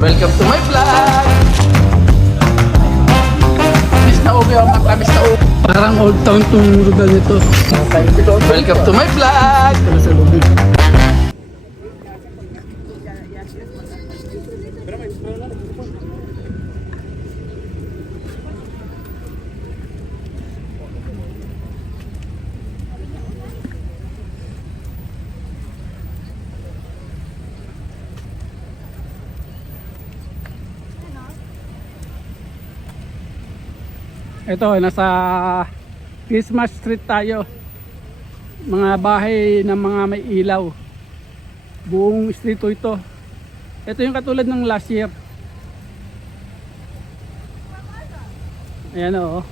Welcome to my vlog! Miss na ubi ang matamis na ubi. Parang old town tong lugar nito. Welcome to my vlog! Ito, nasa Christmas Street tayo. Mga bahay ng mga may ilaw. Buong street ito. Ito yung katulad ng last year. Ayan o.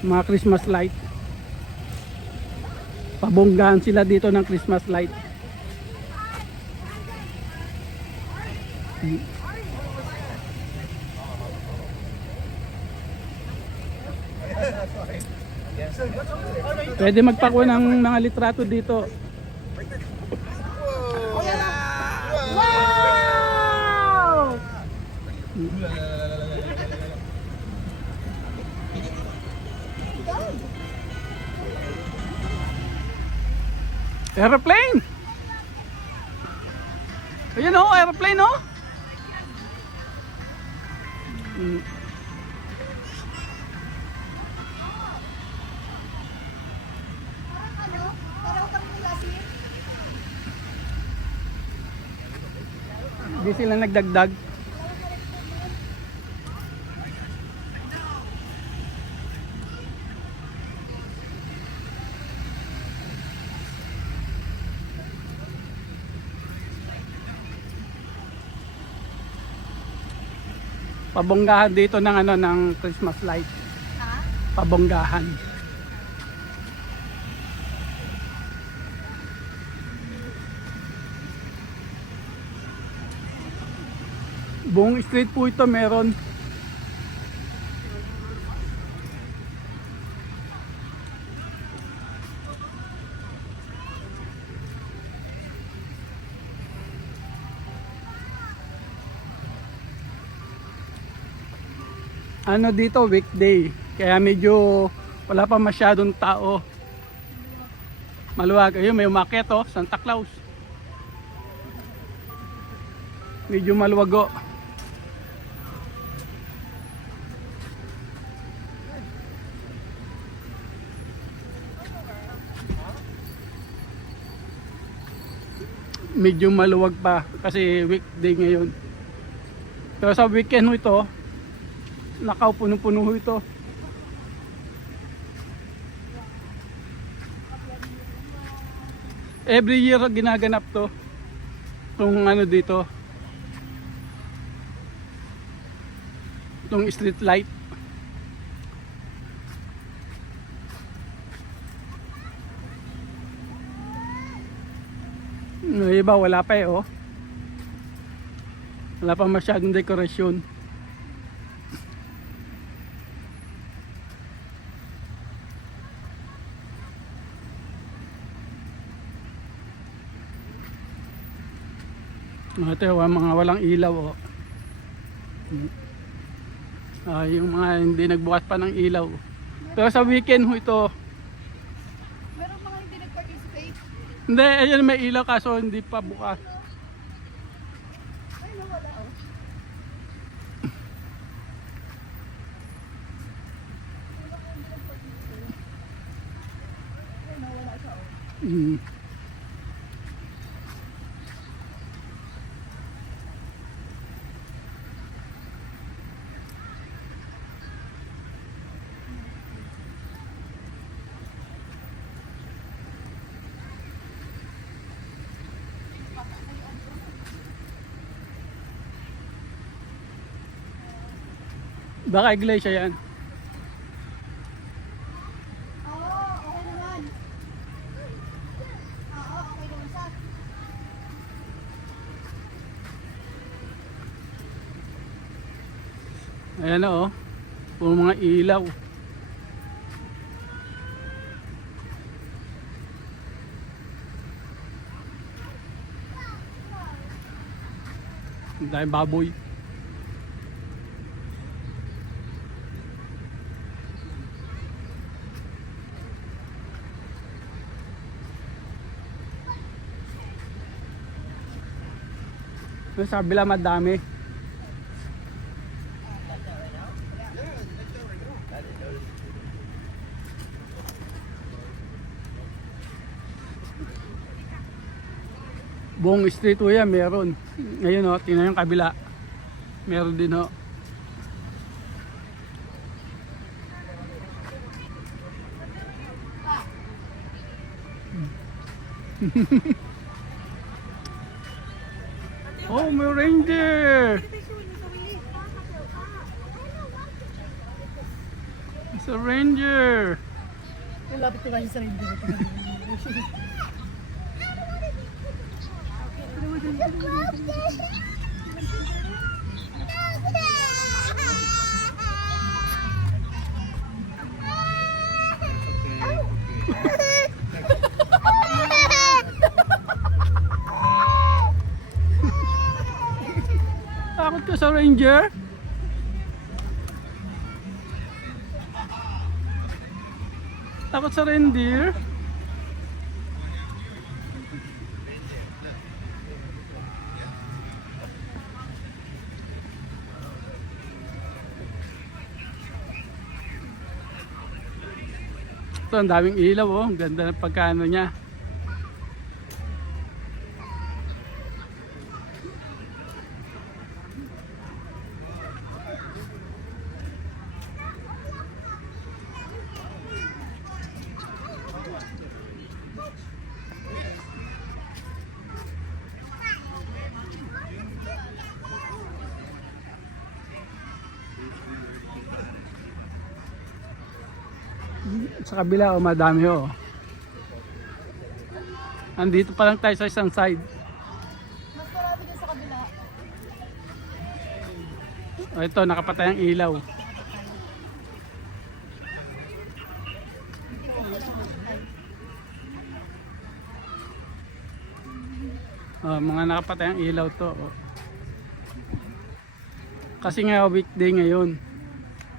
Mga Christmas light. Pabonggahan sila dito ng Christmas light. Pwede magpakuha ng mga litrato dito. Wow! Aeroplane! Ayan o, aeroplane o. Hindi sila nagdagdag. Pabonggahan dito ng ano ng Christmas light. Pabonggahan. Buong street po ito meron. Ano dito, weekday. Kaya medyo wala pa masyadong tao. Maluwag. Ayun, may umakyat oh, Santa Claus. Medyo maluwag oh. Medyo maluwag pa kasi weekday ngayon. Pero sa weekend ho ito, nakaw puno-puno ho ito. Every year ginaganap to. Itong ano dito. Itong street light. Yung iba wala pa eh oh. Wala pa masyadong dekorasyon. Ito yung mga walang ilaw oh. Yung mga hindi nagbukas pa ng ilaw. Pero sa weekend ho ito. Meron mga hindi nag-participate. Hindi, ayan may ilaw kaso hindi pa bukas. Ay, nawala oh. Ay, nawala siya oh. Mm. Baka iglesia yan. Oo, okay naman. Oo, okay naman siya. Ayan na oh. Puro mga ilaw. Ang daming baboy. Sa kabila madami. Buong street o yan meron. Ngayon o, tingnan yung kabila. Meron din o. Oh, may reindeer! It's a reindeer! Lapit ka sa sarili. Takot ka sa ranger? Takot sa reindeer? Ito, ang daming ilaw oh. Ang ganda ng pagkano niya. Sa kabila, oh, madami oh. Andito pa lang tayo sa isang side. Mas marami din sa kabila. Oh, ito, nakapatay ang ilaw. Oh, mga nakapatay ang ilaw to. Oh. Kasi nga weekday ngayon.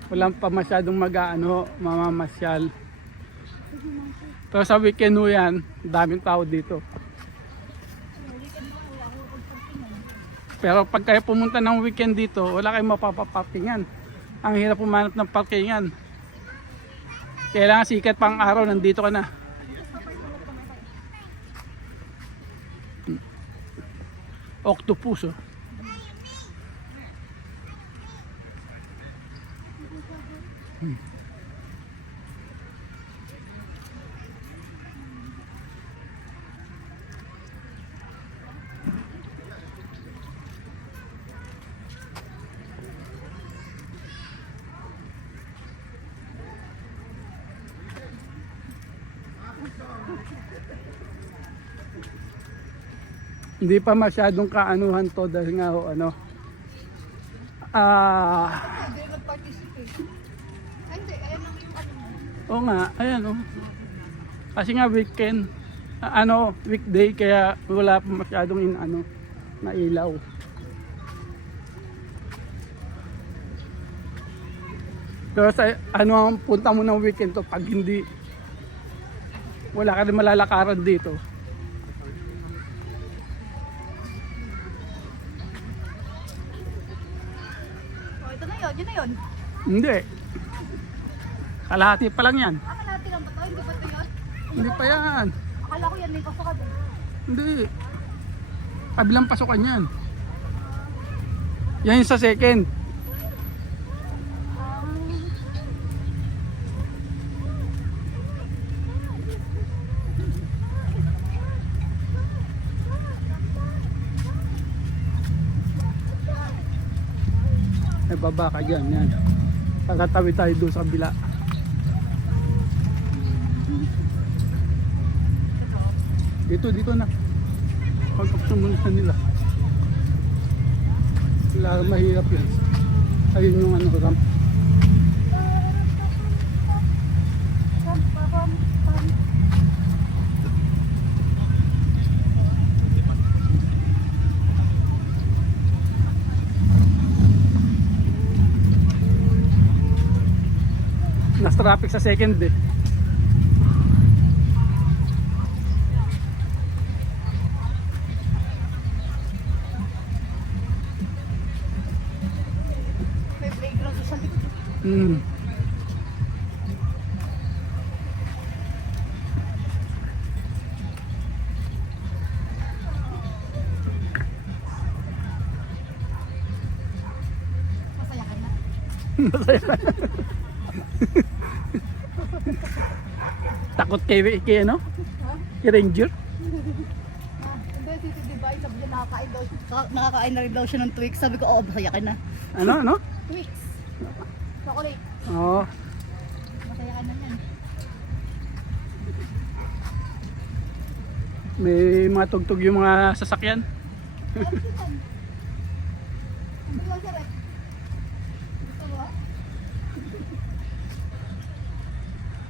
Walang pa masyadong mag-aano, mamamasyal. Pero sa weekend ho yan, daming tao dito. Pero pag kayo pumunta ng weekend dito, wala kayong mapapaparkingan. Ang hirap pumanap ng parkingan. Kailangan sikat pang araw, nandito ka na. Octopus oh. Hindi pa masyadong kaanuhan to dahil nga ho, ano Hindi nag-participate. Ay, hindi. Ayan lang yung ano. oo nga, ayan oh. Kasi nga weekend, weekday kaya wala pa masyadong na ilaw. Pero sa ang punta mo ng weekend to pag hindi wala ka rin malalakaran dito. Oh, ito na yun. Yun na yun. Hindi. Kalahati pa lang yan. Kalahati lang ba ito? Hindi ba ito yun? Hindi pa yan. Akala ko yan. May pasokan eh. Hindi. Kabilang pasukan yan. Yan yung sa second. Ay baba ka dyan. Yan. Pagkatawi tayo doon sa kabila. Dito na. Pagkaksumunod na nila. Wala, mahirap yun. Ayun yung ramp. traffic sa second eh. May playground sa likod. Hmm. Masaya ka na. Takot kay ano? Kay Ranger? Hindi, si Divine, sabi niya nakakain daw. Nakakain na rin daw siya ng Twix. Sabi ko, masaya ka na. Ano? Twix. Chocolate. Oo. Masaya ka na yan. May mga tugtog yung mga sasakyan. Ano yan? Ano lang siya rin? Gusto mo?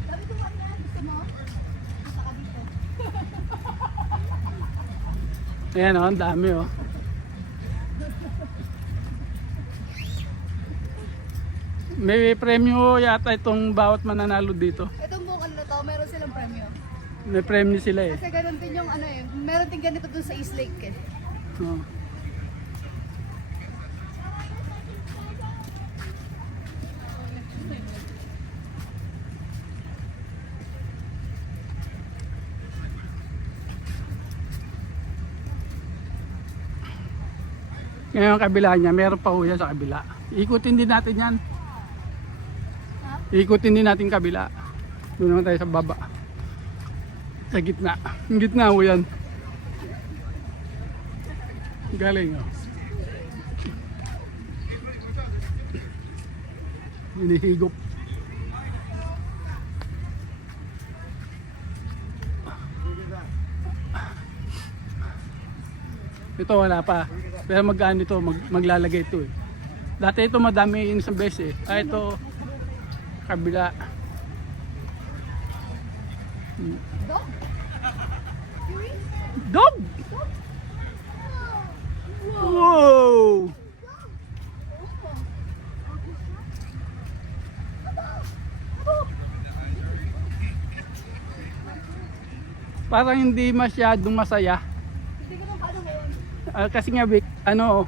Sabi ko ba yan? Gusto mo? Gusto ka dito. Ayan oh, ang dami oh. May premyo yata itong bawat mananalo dito. Itong buong ano na to, meron silang premyo. May premyo sila eh. Kasi ganun din yung ano eh. Meron din ganito dun sa East Lake eh. Oh. Ngayon kabila niya, meron pa ho yan sa kabila. Ikutin din natin yan. Ha? Ikutin din natin kabila. Doon naman tayo sa baba. Sa gitna. Yung gitna ho yan. Galing oh. Hinihigop. Ito wala pa. Pero magkaan ito, maglalagay ito eh. Dati ito madami yung isang beses eh. Ah, ito kabila. Dog? Curious? Dog! Wow! Parang hindi masyadong masaya. Hindi ko na paano ngayon. Kasi nga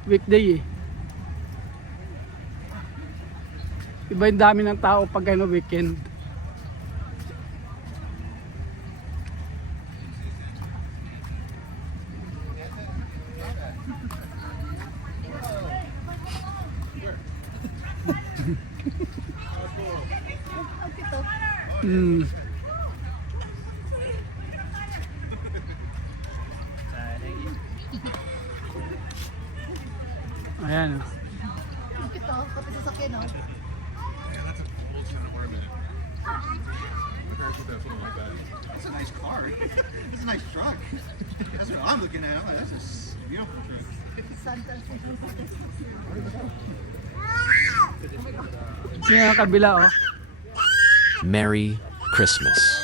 weekday eh. Iba yung dami ng tao pag weekend. Ang kito. Hmm. Ayan oh. Ang kito. Pati sasakyan no. That's a nice car. That's a nice truck. That's what I'm looking at. I'm like, that's a beautiful truck. Santa Yung kabila oh. Merry Christmas.